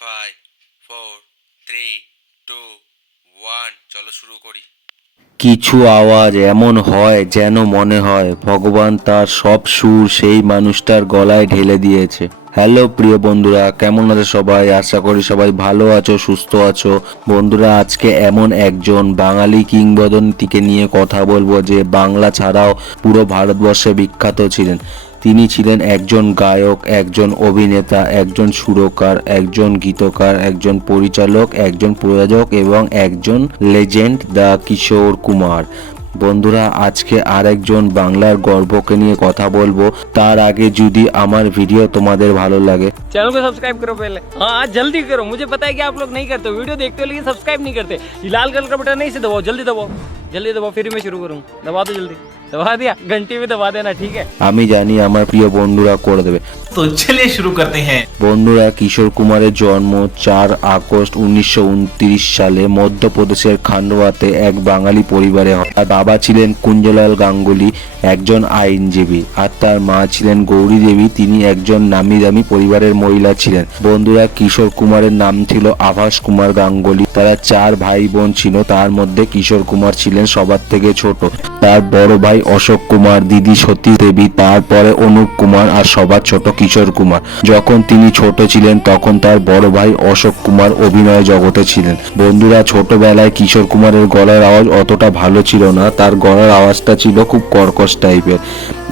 Five four three two one চলো শুরু করি। কিছু আওয়াজ এমন হয় যেন মনে হয় ভগবান তার সব সুর সেই মানুষটার গলায় ঢেলে দিয়েছে। হ্যালো প্রিয় বন্ধুরা, কেমন আছো সবাই? আশা করি সবাই ভালো আছো, সুস্থ আছো। বন্ধুরা, আজকে এমন একজন বাঙালি কিংবদন্তিকে নিয়ে কথা বলব যে বাংলা ছাড়াও পুরো ভারতবর্ষে বিখ্যাত ছিলেন। তিনি ছিলেন একজন গায়ক একজন অভিনেতা একজন সুরকার একজন গীতকার একজন পরিচালক একজন প্রযোজক এবং একজন লেজেন্ড দ্য কিশোর কুমার বন্ধুরা আজকে আরেকজন বাংলার গর্বকে নিয়ে কথা বলবো তার আগে যদি আমার ভিডিও তোমাদের ভালো লাগে चैनल को सब्सक्राइब करो पहले हाँ जल्दी करो मुझे पता है कि आप लोग नहीं करते हो वीडियो देखते हो लेकिन सब्सक्राइब नहीं करते ये लाल कलर का बटन नहीं से दबाओ जल्दी दबाओ जल्दी दबाओ फिर मैं शुरू करूँ दबा दो जल्दी दबा दिया घंटी भी दबा देना ठीक है আমি জানি আমার প্রিয় বন্ধুরা করে দেবে तो चलिए शुरू करते हैं বন্ধুরা কিশোর কুমারের জন্ম চার আগস্ট উনিশশো সালে মধ্যপ্রদেশের খান্ডোয়াতে এক বাঙালি পরিবারে হয় তার বাবা ছিলেন কুঞ্জলাল গাঙ্গুলি একজন আইনজীবী আর তার মা ছিলেন গৌরী দেবী তিনি একজন নামি দামি পরিবারের মহিলা ছিলেন বন্ধুরা কিশোর কুমারের নাম ছিল আভাস কুমার গাঙ্গুলি তারা চার ভাই বোন ছিল তার মধ্যে কিশোর কুমার ছিলেন সবার থেকে ছোট তার বড় ভাই অশোক কুমার দিদি সতী দেবী তারপরে অনুপ কুমার আর সবার ছোট কিশোর কুমার। যখন তিনি ছোট ছিলেন, তখন তার বড় ভাই অশোক কুমার অভিনয় জগতে ছিলেন। বন্ধুরা, ছোটবেলায় কিশোর কুমারের গলার আওয়াজ অতটা ভালো ছিল না। তার গলার আওয়াজটা ছিল খুব কর্কশ টাইপের।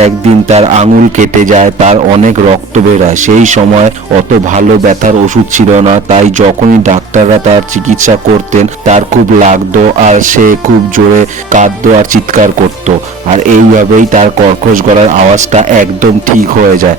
একদিন তার আঙুল কেটে যায়, তার অনেক রক্ত বেরোয়। সেই সময় অত ভালো ব্যথার ওষুধ ছিল না, তাই যখনই ডাক্তাররা তার চিকিৎসা করতেন, তার খুব লাগতো আর সে খুব জোরে কাঁদতো আর চিৎকার করত। আর এইভাবেই তার কর্কশ গলার আওয়াজটা একদম ঠিক হয়ে যায়।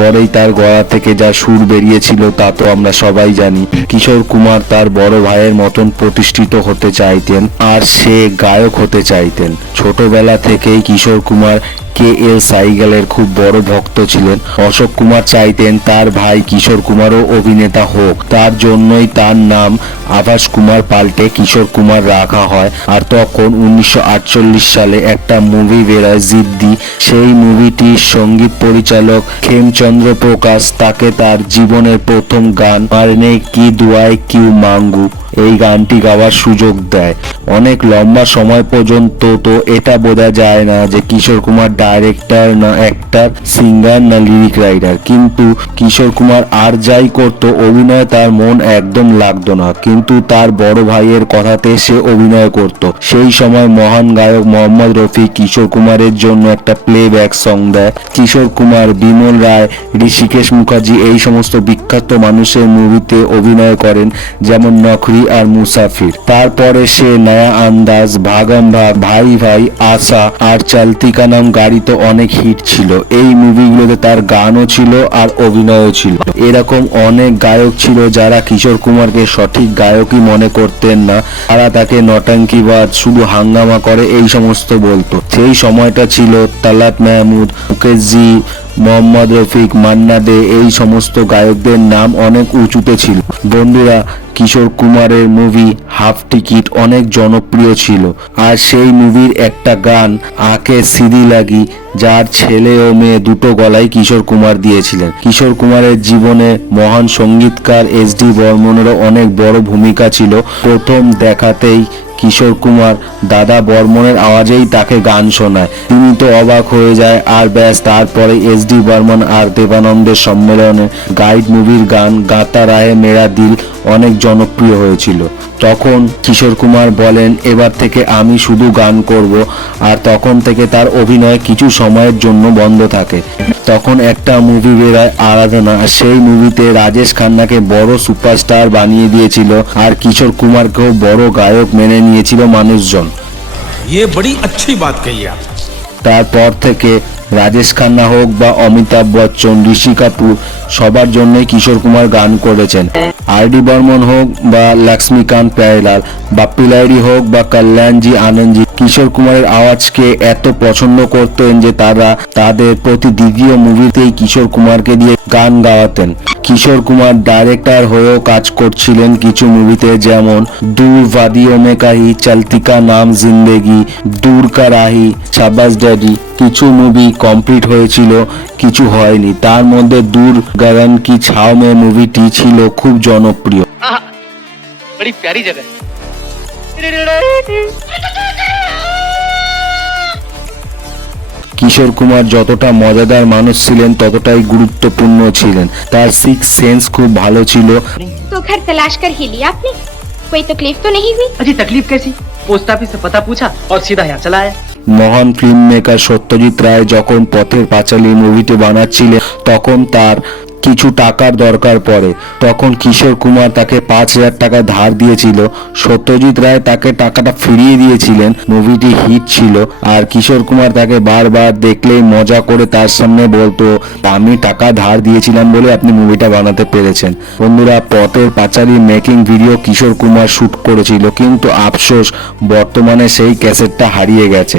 তারপরেই তার গলা থেকে যা সুর বেরিয়েছিল তা তো আমরা সবাই জানি। কিশোর কুমার তার বড় ভাইয়ের মতন প্রতিষ্ঠিত হতে চাইতেন আর সে গায়ক হতে চাইতেন। ছোটবেলা থেকেই কিশোর কুমার কে এল সাইগালের খুব বড় ভক্ত ছিলেন। অশোক কুমার চাইতেন তার ভাই কিশোর কুমারও অভিনেতা হোক। তার জন্যই তার নাম আভাস কুমার পাল্টে কিশোর কুমার রাখা হয়। আর তখন উনিশশো সালে একটা মুভি বেরোয়, জিদ্দি। সেই মুভিটির সংগীত পরিচালক খেমচন্দ্র প্রকাশ। তাকে তার জীবনের প্রথম গান, মারনে কি দুয়ায় কিউ মাঙ্গু এই গানটি গাওয়ার সুযোগ দেয়। অনেক লম্বা সময় পর্যন্ত তো এটা বোঝা যায় না যে কিশোর কুমার ডাইরেক্টর না অ্যাক্টর সিঙ্গার না লিরিক রাইটার কিন্তু কিশোর কুমার আর যাই করতো, অভিনয় তার মন একদম লাগতো না। কিন্তু তার বড় ভাইয়ের কথাতে সে অভিনয় করত। সেই সময় মহান গায়ক মোহাম্মদ রফি কিশোর কুমারের জন্য একটা প্লেব্যাক সং দেয়। কিশোর কুমার, বিমল রায়, ঋষিকেশ মুখার্জি এই সমস্ত বিখ্যাত মানুষের মুভিতে অভিনয় করেন, যেমন নখরি আর মুসাফির। তারপরে সে নয়া আন্দাজ, ভাগাম ভাগ, ভাই ভাই, আশা আর চালতিকা নাম গাড়ি তো অনেক হিট ছিল। এই মুভিগুলোতে তার গানও ছিল আর অভিনয়ও ছিল। এরকম অনেক গায়ক ছিল যারা কিশোর কুমারকে সঠিক গায়কই মনে করতেন না। তারা তাকে নটাঙ্কিবাদ শুধু হাঙ্গামা করে এই সমস্ত বলতো। সেই সময়টা ছিল তালাত মেহমুদ মুকেশজি মোহাম্মদ রফিক মান্না দে এই সমস্ত গায়কদের নাম অনেক উঁচুতে ছিল। বন্ধুরা, কিশোর কুমারের মুভি হাফ টিকিট অনেক জনপ্রিয় ছিল। আর সেই মুভির একটা গান আকে সিদি লাগি, যার ছেলে ও মেয়ে দুটো গলায় কিশোর কুমার দিয়েছিলেন। কিশোর কুমারের জীবনে মহান সঙ্গীতকার এস ডি বর্মনেরও অনেক বড় ভূমিকা ছিল। প্রথম দেখাতেই কিশোর কুমার দাদা বর্মনের আওয়াজেই তাকে গান শোনায়। তিনি তো অবাক হয়ে যায়, আর ব্যাস তারপরে এস ডি বর্মন আর দেবানন্দের সম্মেলনে গাইড মুভির গান গাতা রায়ে মেরা দিল অনেক জনপ্রিয় হয়েছিল তখন কিশোর কুমার বলেন এবার থেকে আমি শুধু গান করব আর তখন থেকে তার অভিনয় কিছু সময়ের জন্য বন্ধ থাকে তখন একটা মুভি বেরোয় আরাধনা আর সেই মুভিতে রাজেশ খান্নাকে বড় সুপারস্টার বানিয়ে দিয়েছিল আর কিশোর কুমারকেও বড় গায়ক মেনে নিয়েছিল মানুষজন ये बड़ी अच्छी बात कही आप তারপর থেকে রাজেশ খান্না হোক বা অমিতাভ বচ্চন ঋষি কাপুর সবার জন্যই কিশোর কুমার গান করেছেন আর ডি বর্মন হোক বা লক্ষ্মীকান্ত প্যারেলাল বা পিলাইডি হোক বা কল্যাণজি আনন্দজি কিশোর কুমারের আওয়াজকে এত পছন্দ করতেন যে তারা তাদের প্রতি দ্বিতীয় মুভিতেই কিশোর কুমারকে দিয়ে গান গাওয়াতেন। কিশোর কুমার ডাইরেক্টর হয়েও কাজ করছিলেন কিছু মুভিতে, যেমন দূর ভাদিওমে কাহি, চলতিকা নাম জিন্দেগি দূর কা রাহি ছাব্বাস ড্যাডি কিছু মুভি কমপ্লিট হয়েছিল, কিছু হয়নি। তার মধ্যে দূর গগন কি ছাও মে মুভিটি ছিল খুব জনপ্রিয়। বড়ি প্যারি জায়গা। কিশোর কুমার যতটা মজাদার মানুষ ছিলেন ততটাই গুরুত্বপূর্ণ ছিলেন তার সিক্স সেন্স খুব ভালো ছিল तो घर तलाश कर ही लिया आपने कोई तकलीफ तो नहीं हुई अजी तकलीफ कैसी पोस्ट ऑफिस से पता पूछा और सीधा यहाँ चला आया মহান ফিল্ম মেকার সত্যজিৎ রায় যখন পথের পাঁচালী মুভিটি বানাচ্ছিলেন তখন তার কিছু টাকার দরকার পড়ে। তখন কিশোর কুমার তাকে পাঁচ হাজার টাকা ধার দিয়েছিল। সত্যজিৎ রায় তাকে টাকাটা ফিরিয়ে দিয়েছিলেন। মুভিটি হিট ছিল। আর কিশোর কুমার তাকে বারবার দেখলেই মজা করে তার সামনে বলতো, আমি টাকা ধার দিয়েছিলাম বলে আপনি মুভিটা বানাতে পেরেছেন। বন্ধুরা, Pather Panchali making video Kishore Kumar shoot করেছিল। কিন্তু আফসোস, বর্তমানে সেই ক্যাসেটটা হারিয়ে গেছে।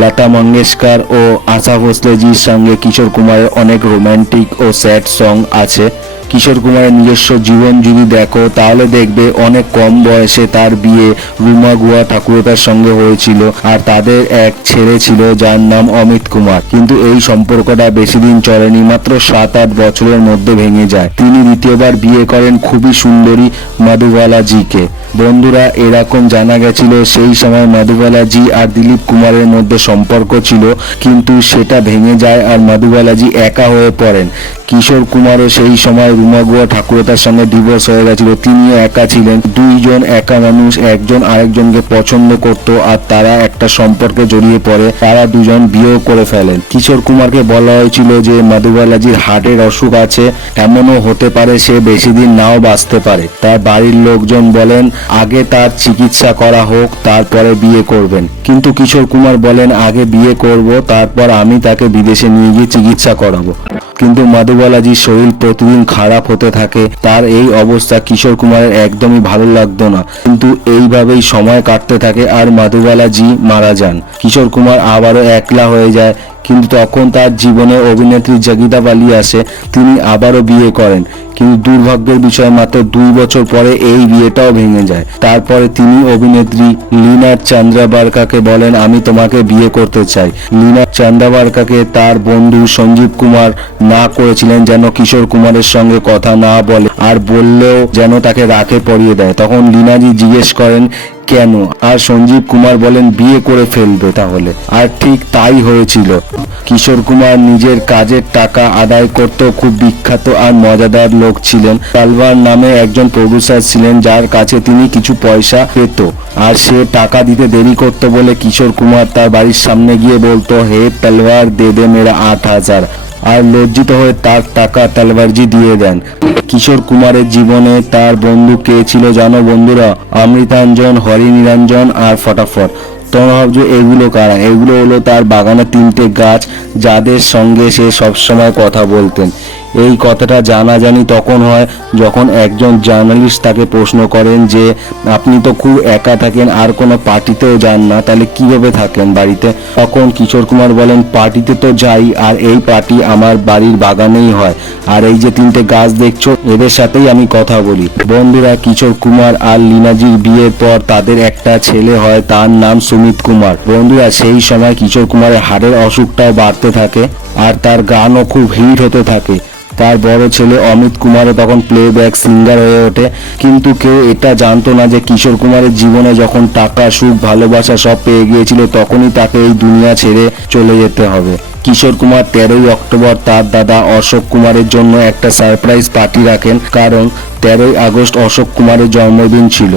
লতা মঙ্গেশকর ও আশা ভোসলেজির সঙ্গে কিশোর কুমারের অনেক রোমান্টিক ও স্যাড সং আছে। কিশোর কুমারের নিজস্ব জীবন যদি দেখো, তাহলে দেখবে অনেক কম বয়সে তার বিয়ে রুমা গুয়া ঠাকুরতার সঙ্গে হয়েছিল আর তাদের এক ছেলে ছিল যার নাম অমিত কুমার। কিন্তু এই সম্পর্কটা বেশি দিন চলেনি, মাত্র সাত আট বছরের মধ্যে ভেঙে যায়। তিনি দ্বিতীয়বার বিয়ে করেন খুবই সুন্দরী মধুবালাজিকে। বন্ধুরা, এরকম জানা গেছিল সেই সময় মধুবালাজি আর দিলীপ কুমারের মধ্যে সম্পর্ক ছিল, কিন্তু সেটা ভেঙে যায় আর মধুবালাজি একা হয়ে পড়েন। কিশোর কুমারও সেই সময় রুমাগুয়া ঠাকুরতার সঙ্গে ডিভোর্স হয়ে গেছিল। তিনিও একা ছিলেন। দুইজন একা মানুষ, একজন আরেকজনকে পছন্দ করত আর তারা একটা সম্পর্কে জড়িয়ে পড়ে। তারা দুজন বিয়েও করে ফেলেন। কিশোর কুমারকে বলা হয়েছিল যে, মধুবালাজির হার্টের অসুখ আছে। এমনও হতে পারে সে বেশি দিন নাও বাঁচতে পারে। তার বাড়ির লোকজন বলেন, আগে তার চিকিৎসা করা হোক, তারপরে বিয়ে করবেন। কিন্তু কিশোর কুমার বলেন, আগে বিয়ে করব, তারপর আমি তাকে বিদেশে নিয়ে গিয়ে চিকিৎসা করাবো। কিন্তু মধুবালাজির শরীর প্রতিদিন খারাপ হতে থাকে, তার এই অবস্থা কিশোর কুমারের একদমই ভালো লাগতো না। কিন্তু এইভাবেই সময় কাটতে থাকে আর মাধুবালাজি মারা যান। কিশোর কুমার আবারও একলা হয়ে যায় কিন্তু তখন তার জীবনে অভিনেত্রী জগিতা বালি আসে, তিনি আবারও বিয়ে করেন। কিন্তু দুর্ভাগ্যের বিষয় মাত্র দুই বছর পরে এই বিয়েটাও ভেঙে যায়। তারপরে তিনি অভিনেত্রী লীনা চন্দ্রাবারকাকে বলেন, আমি তোমাকে বিয়ে করতে চাই। লীনা চন্দ্রাবারকাকে তার বন্ধু সঞ্জীব কুমার না করেছিলেন যেন কিশোর কুমারের সঙ্গে কথা না বলে, আর বললেও যেন তাকে রাখে পরিয়ে দেয়। তখন লীনাজি জিজ্ঞেস করেন কেন? আর সঞ্জীব কুমার বলেন, বিয়ে করে ফেলবে তাহলে। আর ঠিক তাই হয়েছিল। কিশোর কুমার নিজের কাজের টাকা আদায় করতে, খুব বিখ্যাত আর মজাদার লোক ছিলেন। তালবার নামে একজন প্রডিউসার ছিলেন, যার কাছে তিনি কিছু পয়সা পেত। আর সে টাকা দিতে দেরি করতো বলে কিশোর কুমার তার বাড়ির সামনে গিয়ে বলতো, হে তলবার দে দে মেরা আট হাজার। আর লজ্জিত হয়ে তার টাকা তালবারজি দিয়ে দেন। কিশোর কুমারের জীবনে তার বন্ধু কে ছিল জানো বন্ধুরা? অমৃতাঞ্জন হরি নিরঞ্জন আর ফটাফট। তোমরা ভাবছ, এগুলো কারা? এগুলো হলো তার বাগানে তিনটে গাছ যাদের সঙ্গে সে সবসময় কথা বলতেন। এই কথাটা জানাজানি তখন হয় যখন একজন জার্নালিস্ট তাকে প্রশ্ন করেন যে, আপনি তো খুব একা থাকেন, আর কোনো পার্টিতেও যান না, তাহলে কীভাবে থাকেন বাড়িতে? তখন কিশোর কুমার বলেন, পার্টিতে তো যাই, আর এই পার্টি আমার বাড়ির বাগানেই হয়। আর এই যে তিনটে গাছ দেখছ, এদের সাথেই আমি কথা বলি। বন্ধুরা, কিশোর কুমার আর লীনাজির বিয়ের পর তাদের একটা ছেলে হয়, তার নাম সুমিত কুমার। বন্ধুরা, সেই সময় কিশোর কুমারের হাড়ের অসুখটাও বাড়তে থাকে, আর তার গানও খুব হিট হতে থাকে। তার বড় ছেলে অমিত কুমারও তখন প্লেব্যাক সিঙ্গার হয়ে ওঠে। কিন্তু কেউ এটা জানতো না যে কিশোর কুমারের জীবনে যখন টাকা, সুখ, ভালোবাসা সব পেয়ে গিয়েছিল, তখনই তাকে এই দুনিয়া ছেড়ে চলে যেতে হবে। কিশোর কুমার তেরোই অক্টোবর তার দাদা অশোক কুমারের জন্য একটা সারপ্রাইজ পার্টি রাখেন, কারণ তেরোই আগস্ট অশোক কুমারের জন্মদিন ছিল।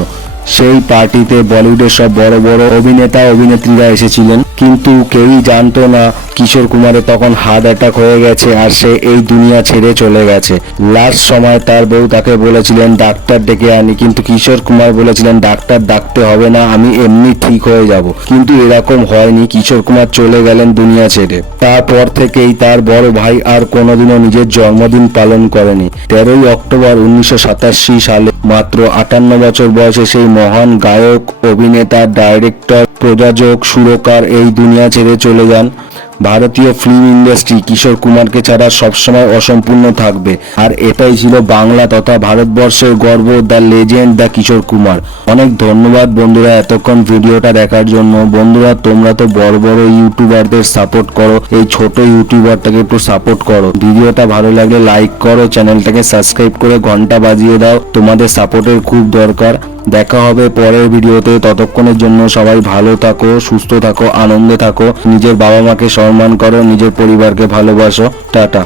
সেই পার্টিতে বলিউডের সব বড় বড় অভিনেতা, অভিনেত্রীরা এসেছিলেন। কিন্তু কেউই জানতো না কিশোর কুমারের তখন হার্ট অ্যাটাক হয়ে গেছে আর সে এই দুনিয়া ছেড়ে চলে গেছে। লাস্ট সময় তার বউ তাকে বলেছিলেন, ডাক্তার ডেকে আনি। কিন্তু কিশোর কুমার বলেছিলেন, ডাক্তার ডাকতে হবে না, আমি এমনি ঠিক হয়ে যাব। কিন্তু এরকম হয়নি, কিশোর কুমার চলে গেলেন দুনিয়া ছেড়ে। তারপর থেকেই তার বড় ভাই আর কোনোদিনও নিজের জন্মদিন পালন করেনি। তেরোই অক্টোবর উনিশশো সাতাশি সালে মাত্র আটান্ন বছর বয়সে সেই মহান গায়ক, অভিনেতা, ডাইরেক্টর প্রযোজক, সুরকার এই দুনিয়া ছেড়ে চলে যান। ভারতীয় ফিল্ম ইন্ডাস্ট্রি কিশোর কুমারকে ছাড়া সবসময় অসম্পূর্ণ থাকবে। আর এটাই ছিল বাংলা তথা ভারতবর্ষের গর্ব, the legend, the Kishore Kumar. অনেক ধন্যবাদ বন্ধুরা এতক্ষণ ভিডিওটা দেখার জন্য। বন্ধুরা, তোমরা তো বড় বড় ইউটিউবারদের সাপোর্ট করো। এই ছোট ইউটিউবারটাকে একটু সাপোর্ট করো। ভিডিওটা ভালো লাগলে লাইক করো, চ্যানেলটাকে সাবস্ক্রাইব করে ঘণ্টা বাজিয়ে দাও। তোমাদের সাপোর্টের খুব দরকার। দেখা হবে পরের ভিডিওতে। ততক্ষণের জন্য সবাই ভালো থাকো, সুস্থ থাকো, আনন্দে থাকো। নিজের বাবা মাকে সম্মান করো, নিজের পরিবারকে ভালোবাসো। টাটা।